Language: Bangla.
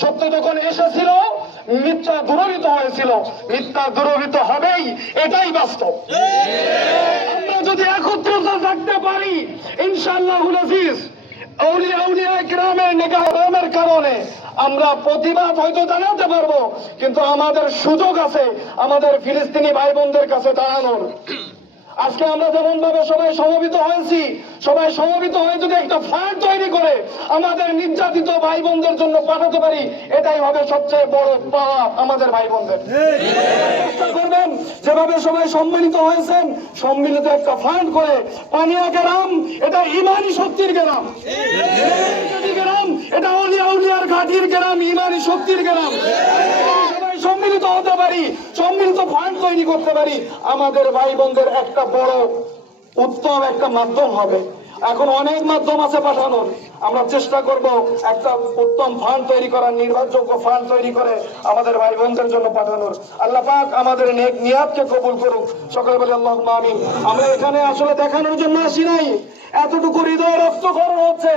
সত্য যখন এসেছিল মিথ্যা দূরীভূত হয়েছিল, মিথ্যা দূরীভূত হবেই, এটাই বাস্তব। আমরা যদি একত্রিত থাকতে পারি ইনশাআল্লাহুল আজিজ, আউলিয়া কিরামের নিগাহের কারণে আমরা প্রতিবাদ হয়তো জানাতে পারবো, কিন্তু আমাদের সুযোগ আছে আমাদের ফিলিস্তিনি ভাই বোনদের কাছে দাঁড়ানোর। আজকে আমরা যেমন ভাবে সবাই সমবেত হয়েছি, সবাই সমবেত হয়ে যদি একটা ফান্ড তৈরি করে আমাদের নির্যাতিত ভাই বোনদের জন্য পাঠাতে পারি, এটাই হবে সবচেয়ে বড় পাওয়া আমাদের ভাই বোনদের। চেষ্টা করবেন যেভাবে সবাই সম্মিলিত হয়েছেন, সম্মিলিত একটা ফান্ড করে পানিয়া গ্রাম এটা ইমানি শক্তির গ্রাম, গ্রাম এটা আউলিয়ার ঘাটির গ্রাম, ইমানি শক্তির গ্রাম। সবাই সম্মিলিত হতে পারি, সম্মিলিত ফান্ড তৈরি করতে পারি, আমাদের ভাই বোনদের একটা বড় উত্তম একটা মাধ্যম হবে। এখন অনেক মাধ্যম আছে পাঠানোর, আমরা চেষ্টা করব একটা উত্তম ফান্ড তৈরি করার, নির্ভরযোগ্য ফান্ড তৈরি করে আমাদের ভাই বোনদের জন্য পাঠানোর। আল্লাহ পাক আমাদের নেক নিয়াতকে কবুল করুক। সকলে বলে আল্লাহুম্মা আমিন। আমরা এখানে আসলে দেখানোর জন্য আসি নাই, এতটুকু হৃদয় রক্তক্ষরণ হচ্ছে।